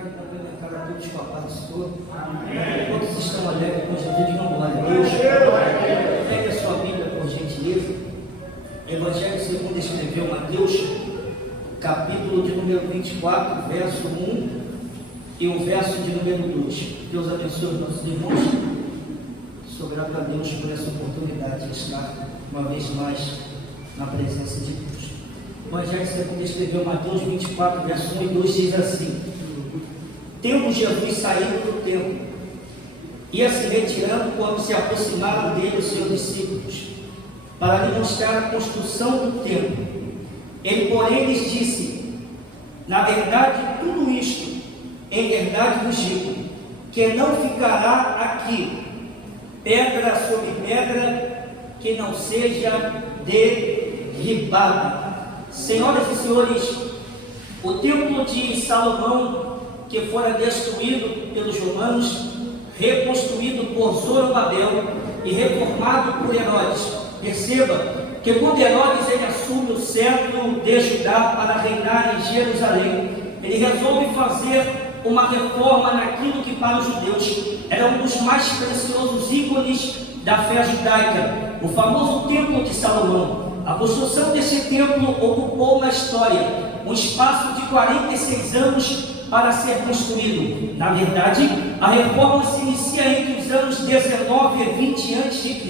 quero complementar a todos com a paz do Senhor. Todos estão alegres com Jesus, digam glória a Deus. Pegue a sua Bíblia, por gentileza. Evangelho segundo escreveu Mateus, capítulo de número 24, verso 1 e o verso de número 2. Deus abençoe os nossos irmãos. Sou grato a Deus por essa oportunidade de estar uma vez mais na presença de Deus. O Evangelho segundo escreveu Mateus 24, verso 1 e 2 diz assim: Tendo Jesus saído do templo, ia se retirando quando se aproximaram dele os seus discípulos, para lhe mostrar a construção do templo. Ele, porém, lhes disse: Na verdade, tudo isto, em verdade vos digo, que não ficará aqui pedra sobre pedra que não seja derribada. Senhoras e senhores, o templo de Salomão, que fora destruído pelos romanos, reconstruído por Zorobabel e reformado por Herodes. Perceba que quando Herodes ele assume o cetro de Judá para reinar em Jerusalém, ele resolve fazer uma reforma naquilo que para os judeus era um dos mais preciosos ícones da fé judaica, o famoso Templo de Salomão. A construção desse templo ocupou na história um espaço de 46 anos para ser construído. Na verdade, a reforma se inicia entre os anos 19 e 20 a.C.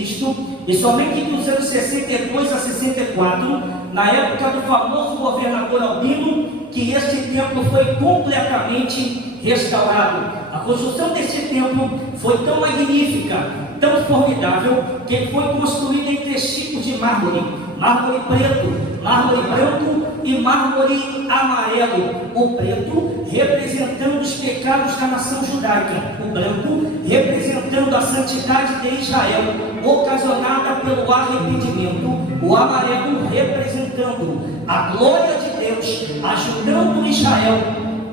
e somente entre os anos 62 a 64, na época do famoso governador Albino, que este templo foi completamente restaurado. A construção desse templo foi tão magnífica, tão formidável, que ele foi construído em 3 tipos de mármore: mármore preto, mármore branco e mármore amarelo. O preto representando os pecados da nação judaica, o branco representando a santidade de Israel, ocasionada pelo arrependimento, o amarelo representando a glória de Deus, ajudando Israel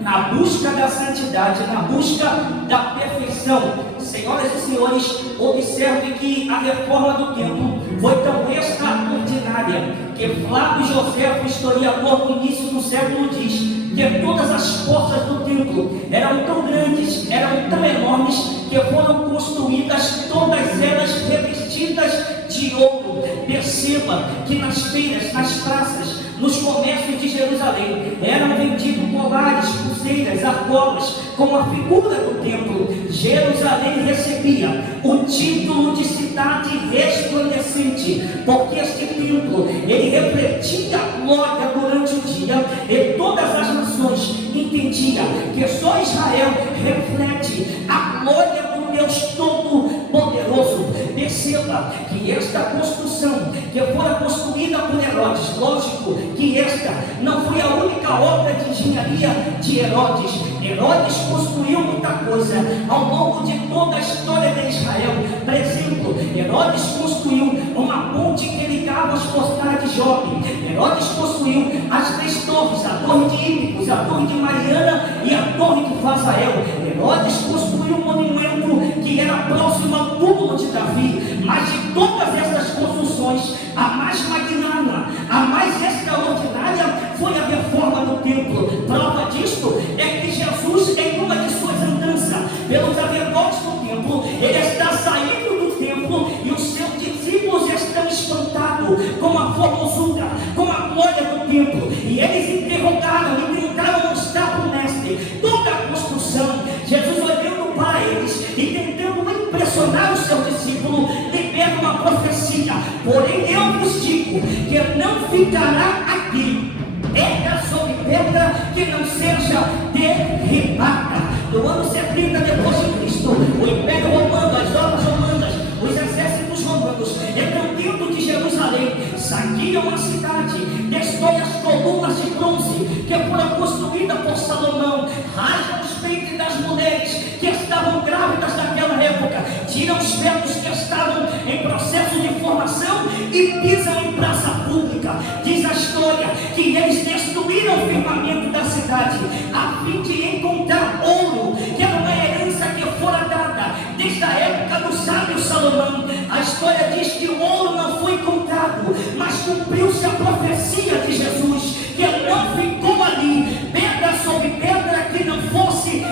na busca da santidade, na busca da perfeição. Senhoras e senhores, observe que a reforma do templo foi tão extraordinária que Flávio José, o historiador do início do século, diz que todas as portas do templo eram tão grandes, eram tão enormes, que foram construídas todas elas revestidas de ouro. Perceba que nas feiras, nas praças, nos comércios de Jerusalém eram vendidos colares, pulseiras, argolas com a figura do templo. Jerusalém recebia o título de cidade resplandecente, porque este templo ele refletia a glória durante o dia, e todas as nações entendiam que só Israel reflete a glória do Deus Todo-Poderoso. Perceba que esta construção que fora construída por Herodes, lógico que esta não foi a única obra de engenharia de Herodes. Herodes construiu muita coisa ao longo de toda a história de Israel. Por exemplo, Herodes construiu uma ponte que ligava as postais de Jope. Herodes construiu as 3 torres, a torre de Ípicos, a torre de Mariana e a torre de Fazael. Herodes construiu um monumento que era próximo ao túmulo de Davi. Mas de todas essas construções, a mais magnânima, a mais extraordinária foi a reforma do templo. Prova disto é que Jesus, em uma de suas andanças pelos arredores do templo, ele está saindo do templo e os seus discípulos estão espantados com a formosura, com a glória do templo. E eles interrogaram e tentaram mostrar para o mestre toda a construção. Jesus, olhando para eles e tentando impressionar os seus discípulos, libera uma profecia: porém eu vos digo que não ficará aqui pedra sobre pedra que não seja derribada. No ano 70 depois de Cristo, o Império Romano, as tropas romanas, os exércitos romanos entram dentro de Jerusalém, saqueiam a cidade, destroem as colunas de bronze que foram construídas por Salomão, rasgam os peitos das mulheres que estavam grávidas naquela época, tiram os fetos que estavam em processo de formação e pisam em praça pública. Diz a história que eles destruíram o firmamento da cidade a fim de encontrar ouro, que era uma herança que fora dada desde a época do sábio Salomão. A história diz que o ouro não foi encontrado, mas cumpriu-se a profecia de Jesus, que não ficou ali pedra sobre pedra que não fosse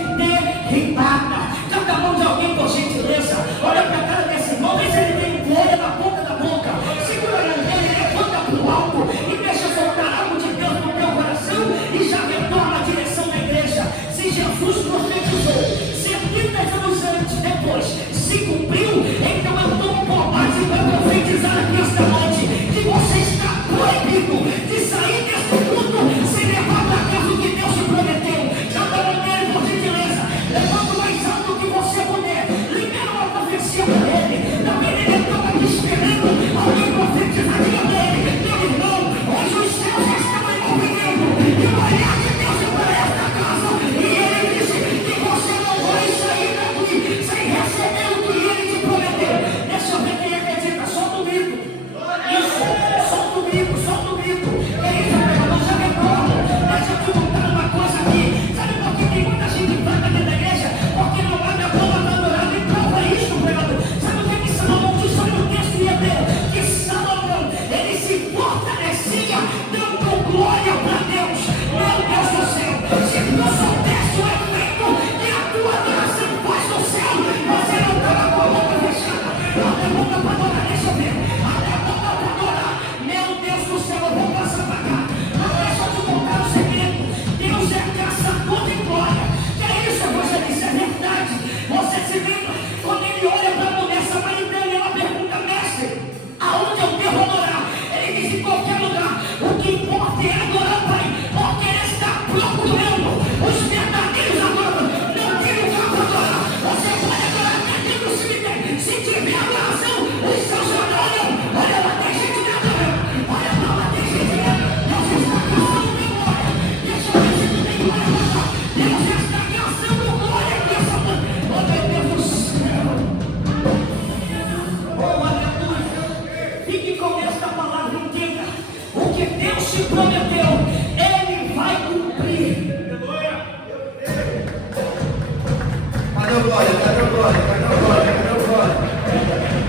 se Jesus profetizou 70 anos antes, depois, se cumpriu, então eu tomo por base para profetizar aqui esta noite que você está proibido de sair desse mundo sem levar para casa o que Deus te prometeu. Cada maneira, por gentileza, levanta o mais alto que você puder, libera uma profecia para ele. Também ele estava aqui esperando alguém profetizar dele. Meu irmão, hoje os céus já estão em movimento e o olhar de Deus é para esta casa. E ele disse que você não vai sair daqui sem receber o que ele te prometeu. Deixa eu ver quem acredita. Solta o grito. Isso, solta o grito, solta o grito. É isso, pregador, já retorno. Deixa eu te contar uma coisa aqui. Sabe por que tem muita gente que vai dentro da igreja? Porque não abre a boca para adorar. E prova isso, pregador. Sabe o que Salomão disse sobre o texto de Hebreu? Que Salomão, ele se fortalecia dando glória para Deus. Meu Deus do céu, se tu soubesse o efeito que a tua adoração faz no céu, você não estava com a boca fechada. Abre a boca para adorar, deixa eu ver. Abre a boca para adorar. Meu Deus do céu, eu vou passar para cá. Mas deixa eu te contar o segredo. Deus é caçador de glória. Que é isso, evangelista? É verdade. Você se lembra quando ele olha para a mulher samaritana e ela pergunta, mestre, aonde eu devo adorar? Ele diz, em qualquer lugar. O que importa é adorar, Pai, porque ele está procurando os verdadeiros adoradores. Não tem lugar para adorar. Você pode adorar até dentro do cemitério. Se tiver adoração, os céus adoram. Olha lá, tem gente me adorando. Olha lá, tem gente me adorando. Deus está caçando glória. Deixa eu ver se tu tem glória para cá. Deus está caçando glória nessa noite. Oh, meu Deus do céu. Oh, aleluia. Fique com esta palavra, entenda. O que Deus te prometeu, Ele vai cumprir. Cadê o glória? Cadê o glória? Cadê o glória?